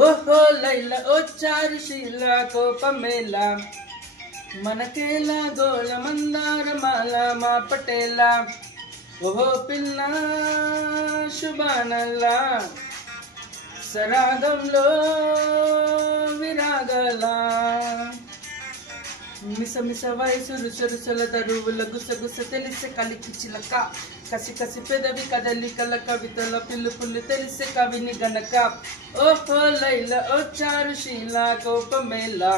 ఓహో లైలా ఓ చారుశీల కోపమేలా మనకేలా గోల మందార మాల మా పటేలా ఓహో పిల్ల శుభానల్లా సరాగంలో విరాగలా మిస మిస వయసు రుసరుసల తరువుల గుసగుస తెలిసే కలికి చిలక కసి కసి పెదవి కదలికల కవితల పిలుపులు తెలిసే కవిని గనక ఓహో లైలా ఓ చారుశీల కోపమేలా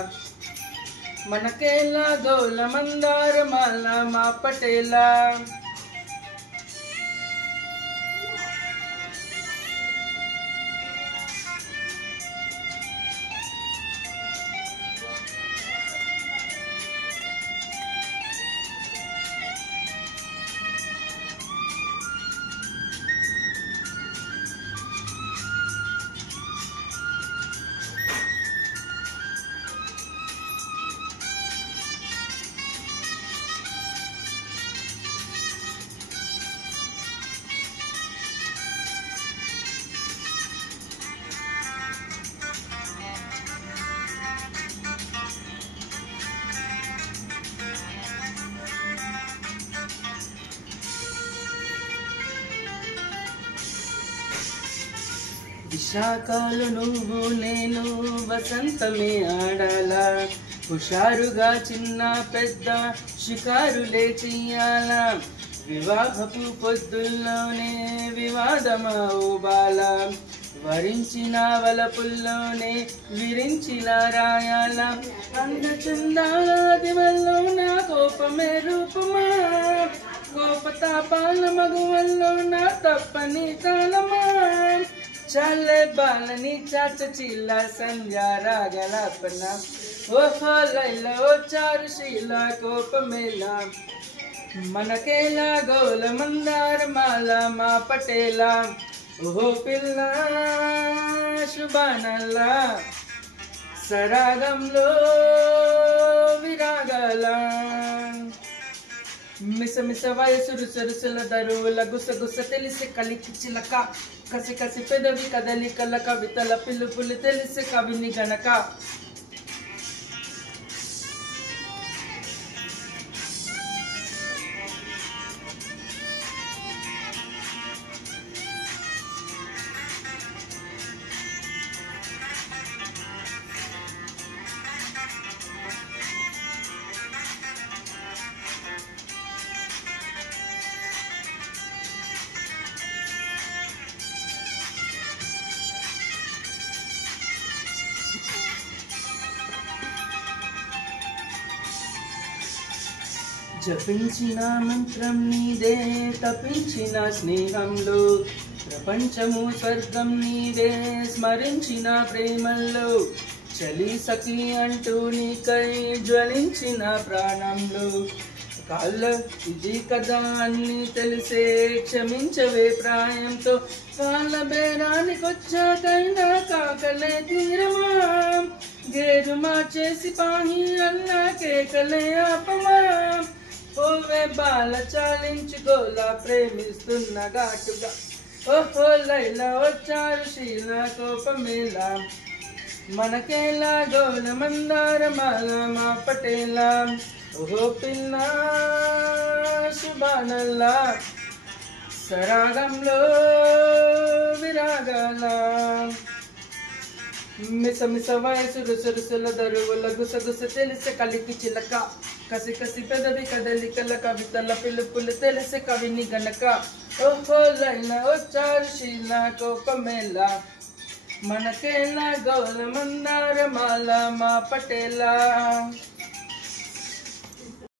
మనకేలా గోల మందార మాల మా పటేలా విశాఖలు నువ్వు నేను వసంతమే ఆడాలా హుషారుగా చిన్న పెద్ద షికారులే చెయ్యాలా వివాహపు పొద్దుల్లోనే వివాదమా ఓ బాల వరించిన వలపుల్లోనే విరించిన రాయాల అంద చందాల దివల్లో నా కోపమే రూపమా కోపతాపాల మగువల్లో నా తప్పని కాలమా చల్లే బాలని చాచ చీల సంధ్యా రాగలాపన ఓహో లైలా ఓ చారుశీల కోపమేలా మనకేలా గోల మందార మాల మా పటేలా ఓహో పిల్ల శుభానల్లా సరాగంలో విరాగలా మిస మిస వయసు రుసరుసల దరువుల గుసగుస తెలిసి కలికి చిలక కసి కసి పెదవి కదలికల కవితల పిలుపులు తెలిసి కవిని గనక జపించిన మంత్రం నీదే తపించిన స్నేహంలో ప్రపంచము స్వర్గం నీదే స్మరించిన ప్రేమల్లో చలి సఖి అంటూ నీకై జ్వలించిన ప్రాణంలో కాళ్ళ ఇది కదా అన్ని తెలిసే క్షమించవే ప్రాయంతో కాళ్ళ బేరానికొచ్చాకైనా కాకలే తీరమా గేరు మార్చేసి పాహి అన్నా కేకలే ఆపమా ఓవే బాల చాలించుకోలా ప్రేమిస్తున్న ఘాటుగా ఓహో లైలా ఓ చారుశీల కోపమేలా మనకేలా గోల మందార మాల మా పటేలా ఓహో పిల్ల శుభానల్లా సరాగంలో విరాగల మిస మిస వయసు రుసరుసల దరువుల గుసగుస తెలిసే కలికి చిలక కసి కసి పెదవి కదలికల కవితల పిలుపులు తెలిసే కవిని గనక ఓహో లైలా ఓ చారుశీల కోపమేలా మనకేలా గోల మందార మాల మా పటేలా